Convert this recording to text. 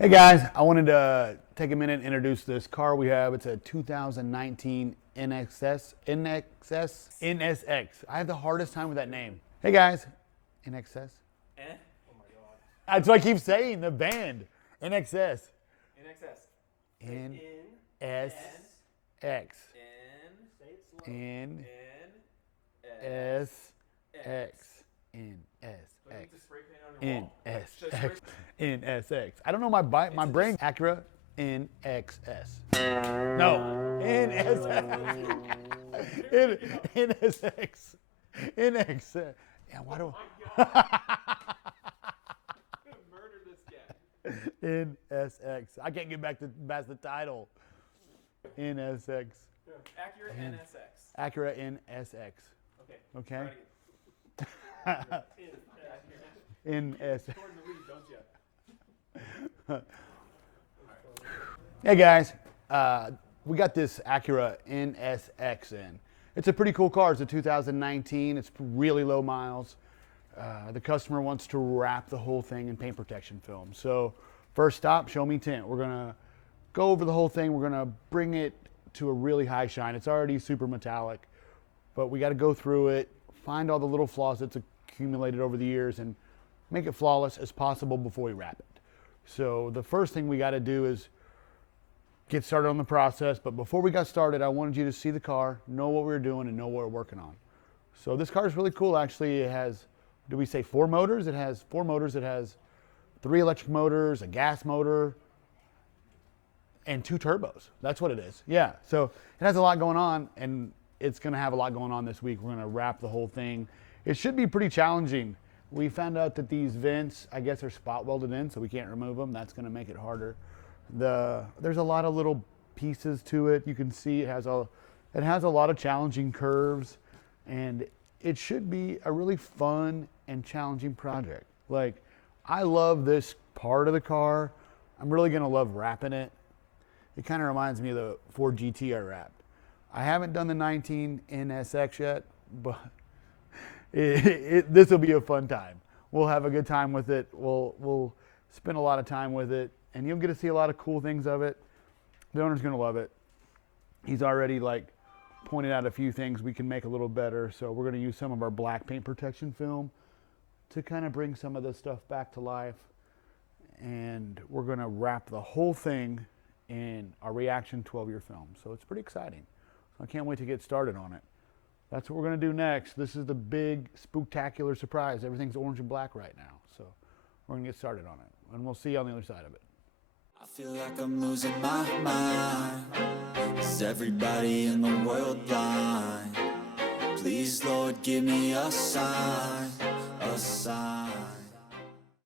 Hey guys, I wanted to take a minute and introduce this car we have. It's a 2019 NSX. I have the hardest time with that name. Hey guys, NXS. Eh? Oh my god. That's what I keep saying, the band. NXS. NXS. NSX. Say it slow. NSX. Do I need to spray paint on your wall? Should I NSX. spray- NSX. I don't know my brain. Acura NXS. No. NSX. NSX. NXS. Yeah, why do Murder this guy. NSX. I can't get back to past the title. NSX. Acura NSX. Acura NSX. Okay. Okay. Try it again. NSX. According to Lee, don't you? Hey guys, we got this Acura NSX in. It's a pretty cool car. It's a 2019. It's really low miles. The customer wants to wrap the whole thing in paint protection film. So first stop, Sho-Me Tint. We're gonna go over the whole thing. We're gonna bring it to a really high shine. It's already super metallic, but we got to go through it, find all the little flaws that's accumulated over the years, and make it flawless as possible before we wrap it. So the first thing we got to do is get started on the process. But before we got started, I wanted you to see the car, know what we were doing, and know what we're working on. So this car is really cool. Actually, it has, do we say 4 motors? It has 4 motors. It has 3 electric motors, a gas motor, and 2 turbos. That's what it is. Yeah. So it has a lot going on, and it's going to have a lot going on this week. We're going to wrap the whole thing. It should be pretty challenging. We found out that these vents, I guess, are spot welded in, so we can't remove them. That's going to make it harder. There's a lot of little pieces to it. You can see it has a lot of challenging curves, and it should be a really fun and challenging project. Like, I love this part of the car. I'm really going to love wrapping it. It kind of reminds me of the Ford GT I wrapped. I haven't done the 19 NSX yet, but this will be a fun time. We'll have a good time with it. We'll spend a lot of time with it, and you'll get to see a lot of cool things of it. The owner's going to love it. He's already pointed out a few things we can make a little better, so we're going to use some of our black paint protection film to kind of bring some of this stuff back to life, and we're going to wrap the whole thing in our reaction 12-year film. So it's pretty exciting. I can't wait to get started on it. That's what we're going to do next. This is the big spooktacular surprise. Everything's orange and black right now. So we're going to get started on it, and we'll see you on the other side of it. I feel like I'm losing my mind. Is everybody in the world blind? Please, Lord, give me a sign, a sign.